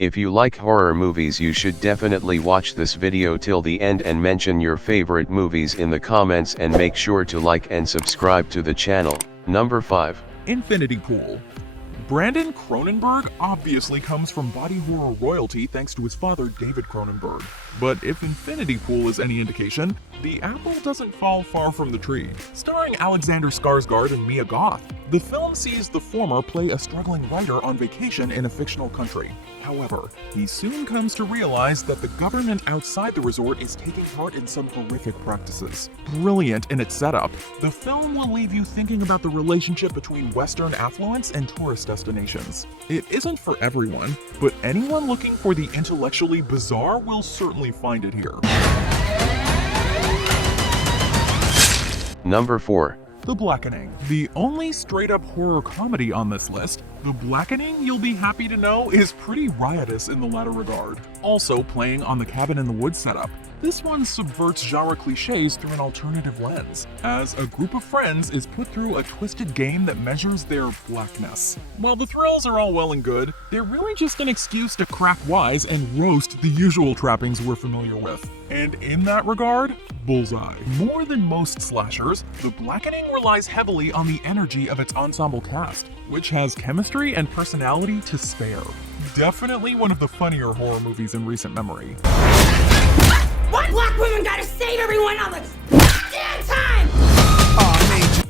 If you like horror movies, you should definitely watch this video till the end and mention your favorite movies in the comments, and make sure to like and subscribe to the channel. Number 5. Infinity Pool. Brandon Cronenberg obviously comes from body horror royalty thanks to his father David Cronenberg. But if Infinity Pool is any indication, the apple doesn't fall far from the tree. Starring Alexander Skarsgård and Mia Goth, the film sees the former play a struggling writer on vacation in a fictional country. However, he soon comes to realize that the government outside the resort is taking part in some horrific practices. Brilliant in its setup, the film will leave you thinking about the relationship between Western affluence and tourist destinations. It isn't for everyone, but anyone looking for the intellectually bizarre will certainly find it here. Number 4. The Blackening. The only straight-up horror comedy on this list, The Blackening, you'll be happy to know, is pretty riotous in the latter regard. Also playing on the cabin in the woods setup, this one subverts genre cliches through an alternative lens, as a group of friends is put through a twisted game that measures their blackness. While the thrills are all well and good, they're really just an excuse to crack wise and roast the usual trappings we're familiar with. And in that regard, bullseye. More than most slashers, The Blackening relies heavily on the energy of its ensemble cast, which has chemistry and personality to spare. Definitely one of the funnier horror movies in recent memory. One black woman gotta save everyone all the damn time!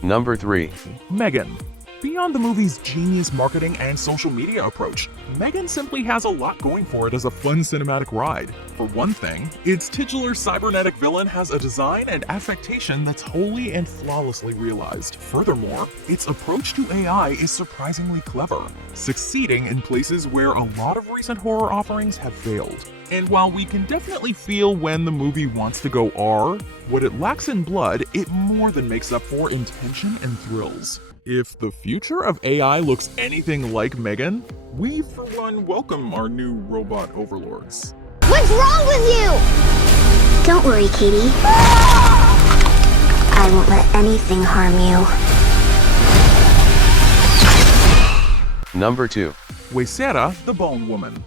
Number 3. Megan. Beyond the movie's genius marketing and social media approach, Megan simply has a lot going for it as a fun cinematic ride. For one thing, its titular cybernetic villain has a design and affectation that's wholly and flawlessly realized. Furthermore, its approach to AI is surprisingly clever, succeeding in places where a lot of recent horror offerings have failed. And while we can definitely feel when the movie wants to go R, what it lacks in blood, it more than makes up for in tension and thrills. If the future of AI looks anything like Megan, we for one welcome our new robot overlords. What's wrong with you? Don't worry, Katie. I won't let anything harm you. Number 2. Huesera, the Bone Woman.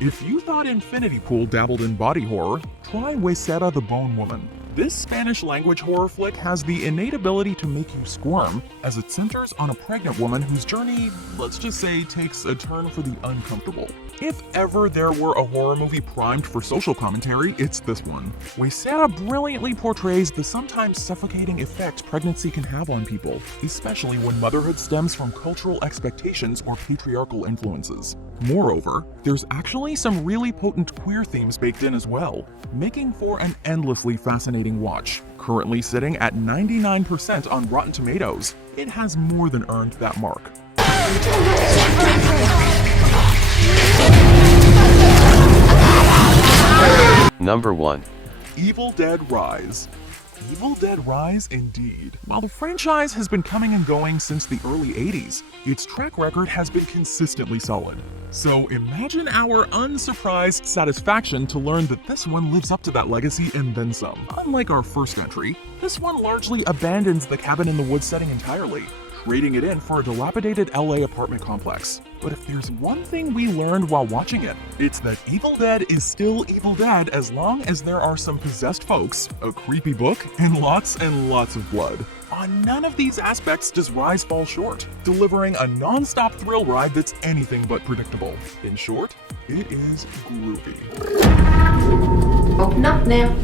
If you thought Infinity Pool dabbled in body horror, try Huesera, the Bone Woman. This Spanish-language horror flick has the innate ability to make you squirm, as it centers on a pregnant woman whose journey, let's just say, takes a turn for the uncomfortable. If ever there were a horror movie primed for social commentary, it's this one. Huesera brilliantly portrays the sometimes suffocating effect pregnancy can have on people, especially when motherhood stems from cultural expectations or patriarchal influences. Moreover, there's actually some really potent queer themes baked in as well, making for an endlessly fascinating watch. Currently sitting at 99% on Rotten Tomatoes, it has more than earned that mark. Number 1. Evil Dead Rise. Evil Dead Rise indeed. While the franchise has been coming and going since the early 80s, its track record has been consistently solid. So imagine our unsurprised satisfaction to learn that this one lives up to that legacy and then some. Unlike our first entry, this one largely abandons the cabin in the woods setting entirely, trading it in for a dilapidated LA apartment complex. But if there's one thing we learned while watching it, it's that Evil Dead is still Evil Dead as long as there are some possessed folks, a creepy book, and lots of blood. On none of these aspects does Rise fall short, delivering a non-stop thrill ride that's anything but predictable. In short, it is groovy. Open up now.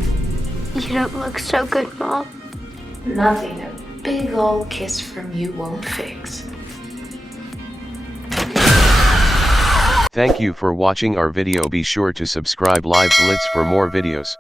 You don't look so good, Mom. Nothing a big old kiss from you won't fix. Thank you for watching our video. Be sure to subscribe Live Blitz for more videos.